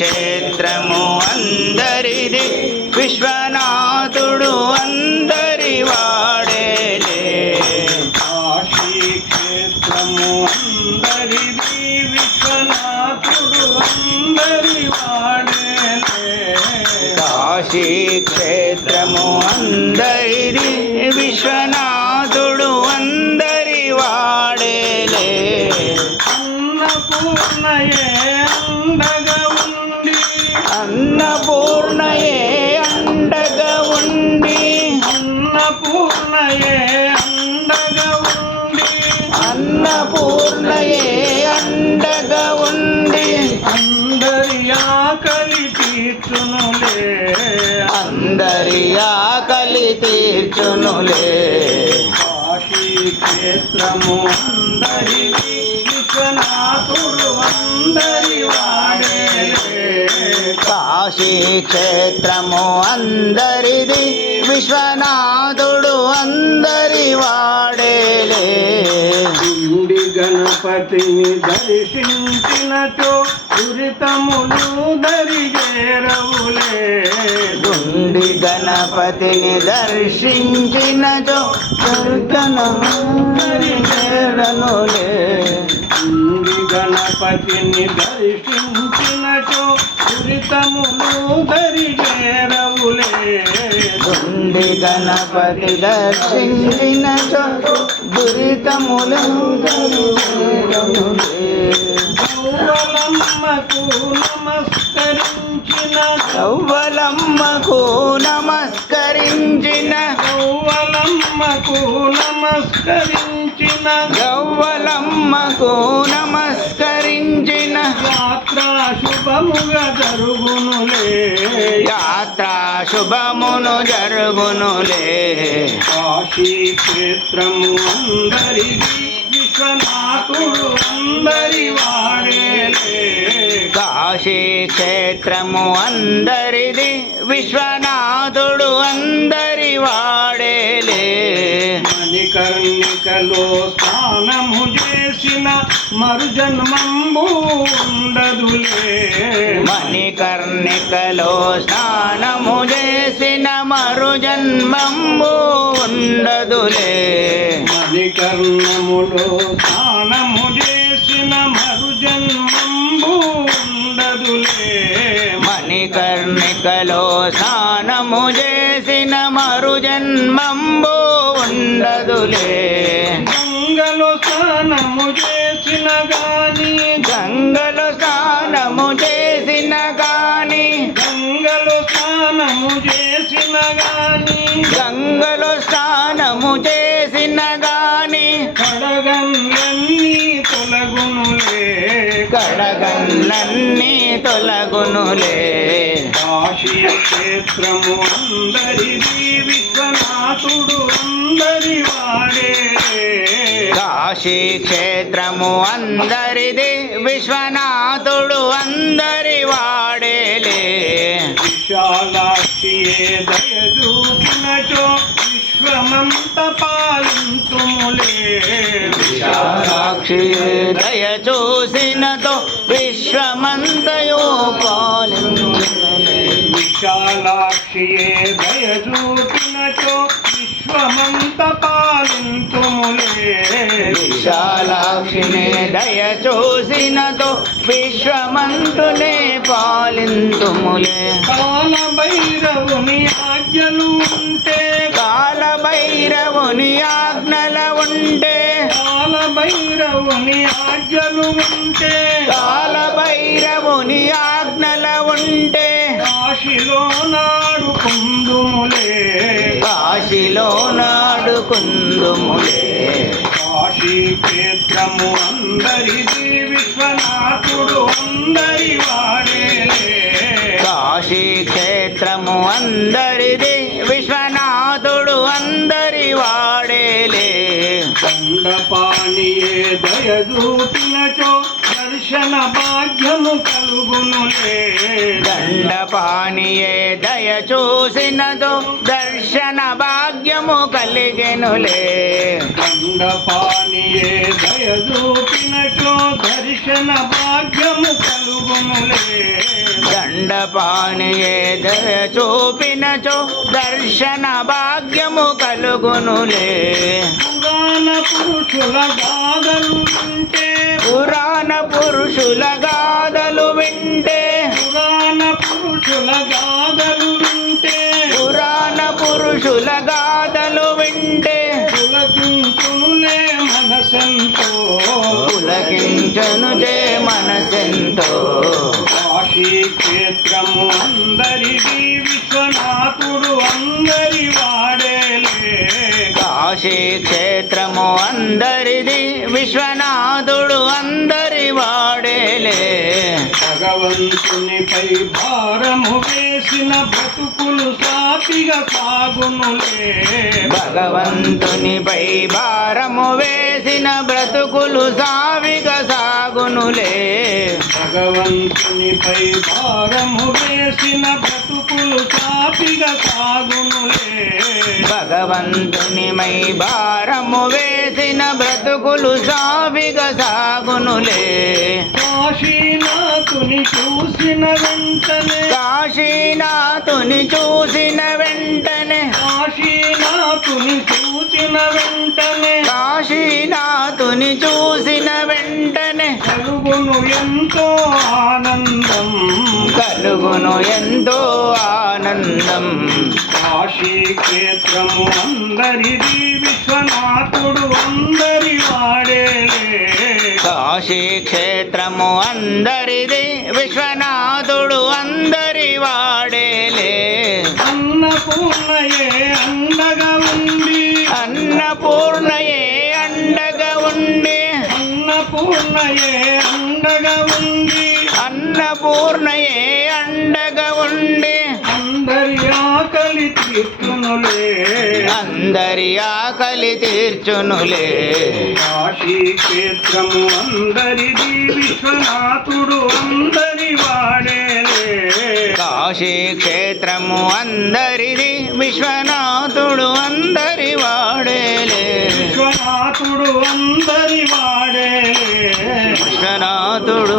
క్షేత్రము అందరిది విశ్వనాథుడు అందరి వాడేలే. కాశీ క్షేత్రము అందరిది విశ్వనాథుడు అందరి వాడేలే. కాశీ క్షేత్రము అందరిది విశ్వనాథుడు అందరి వాడేలే. అన్నపూర్ణయే అండగా ఉండి, అన్నపూర్ణయే అండగా ఉండి, అన్నపూర్ణయే అండగా ఉండి, అన్నపూర్ణయే అండగా ఉండి, అందరి ఆకలి తీర్చునులే. అందరి ఆకలి తీర్చునులే. కాశీ క్షేత్రము అందరిది విశ్వనాథుడు అందరి వాడేలే. కాశీ క్షేత్రము అందరిది విశ్వనాథుడు అందరి వాడేలే. ఉండి గణపతిని దర్శించినచో దురితములు దరిజేరవులే. గుండి గణపతిని దర్శించినచో దర్శనములే. ఉండి గణపతిని దర్శించినచో దురితములు దరిజేరవులే. గుండి గణపతి దర్శించినచో దురితములు దరిచేరనులే. గౌవలమ్మకు నమస్కరించిన, గౌవలమ్మకు నమస్కరించిన, గౌవలమ్మకు నమస్కరించిన, గౌవలమ్మకు నమస్కరించిన యాత్రా శుభముగా జరుగునులే. యాత్ర శుభమును జరుగునులే. కాశీ క్షేత్రము అందరిది విశ్వనాథుడు అందరి వాడేలే. కాశీ క్షేత్రము అందరిది విశ్వనాథుడు అందరి వాడేలే. మణికర్ణికలో స్నానము చేసిన మరుజన్మంబు ఉండదులే. మణికర్ణికలో స్నానము చేసిన మరు జన్మంబు ఉండదులే. మణికర్ణములో స్నానము చేసిన మరుజన్మంబు ఉండదులే. మణికర్ణికలో స్నానము చేసిన మరు జన్మంబు ఉండదులే. గంగలో స్నానము చేసిన గాని, గంగలో స్నానము చేసిన గాని, గంగలో స్నానము చేసిన గాని, గంగలో స్నానము చేసిన గాని కడగంలన్నీ తొలగునులే. కడగండ్లన్నీ తొలగునులే. కాశీ క్షేత్రము అందరిది విశ్వనాథుడు అందరి వాడేలే. కాశీ క్షేత్రము అందరిది విశ్వనాథుడు అందరి వాడేలే. విశాలాక్షియే దయచూపినచో విశ్వమంత పాలింతుములే. విశాలాక్షి దయ చూసినతో విశ్వమంతయు పాలించునులే. విశాలాక్షియే దయచూపినచో విశ్వమంత పాలింతుములే. విశాలాక్షిని దయ చూసినతో విశ్వమంతునే పాలింతుములే. కాలభైరవుని ఆజ్ఞలు ఉంటే, కాలభైరవుని ఆజ్ఞల ఉంటే, కాలభైరవుని ఆజ్ఞలు ఉంటే, కాలభైరవుని ఆజ్ఞల ఉంటే కాశీలో నాడు కుందుములే. కాశీలో నాడుకుందుములే. కాశీ క్షేత్రము అందరిది విశ్వనాథుడు అందరి వాడేలే. కాశీ క్షేత్రము అందరిది విశ్వనాథుడు అందరి వాడేలే. దండపాణియే దయచూపినచో దర్శన భాగ్యము కలుగునులే. దండపాణియే దయ చూసినదో దర్శన భాగ్యము కలిగెనులే. దండపాణియే దయచూపినచో దర్శన భాగ్యము కలుగునులే. పానియే దయ చూపినచో దర్శన భాగ్యము కలుగునులే పురాణ పురుషుల గాథలు వింటే పురాణ పురుషుల గాథలు వింటే పురాణ పురుషుల గాథలు వింటే పురాణ పురుషుల గాథలు వింటే పులకించునులే మనసెంతో పులకించను చే మనసెంతో కాశీ క్షేత్రము అందరిది విశ్వనాథుడు అందరి వాడేలే కాశీ క్షేత్రము అందరిది విశ్వనాథుడు అందరి వాడేలే భగవంతునిపై భారము వేసిన బ్రతుకులు సాపిగా సాగునులే భగవంతునిపై భారము వేసిన బ్రతుకులు సావిగా సాగునులే భగవంతునిపై భారము వేసిన బ్రతుకులు సాపిగా సాగునులే భగవంతునిపై భారము వేసిన బ్రతుకులు సావిగా సాగునులే కాశీనాథుని చూసిన వెంటనే కాశీనాథుని చూసిన వెంటనే కాశీనాథుని చూసిన వెంటనే కాశీనాథుని చూసిన వెంటనే కలుగును ఎంతో ఆనందం కలుగును ఎంతో ఆనందం కాశీ క్షేత్రము అందరిది విశ్వనాథుడు అందరి వాడేలే కాశీ క్షేత్రము అందరిది విశ్వనాథుడు అందరి వాడేలే అన్నపూర్ణయే అండగా ఉండి అన్నపూర్ణయే అండగా ఉండి అన్నపూర్ణయే అండగా ఉండి అన్నపూర్ణయే అండగా ఉండి అందరి ఆకలి తీర్చునులే అందరి ఆకలి తీర్చునులే కాశీ క్షేత్రము అందరిది విశ్వనాథుడు అందరి వాడేలే కాశీ క్షేత్రము అందరిది విశ్వనాథుడు అందరి వాడేలే విశ్వనాథుడు అందరి వాడేలే విశ్వనాథుడు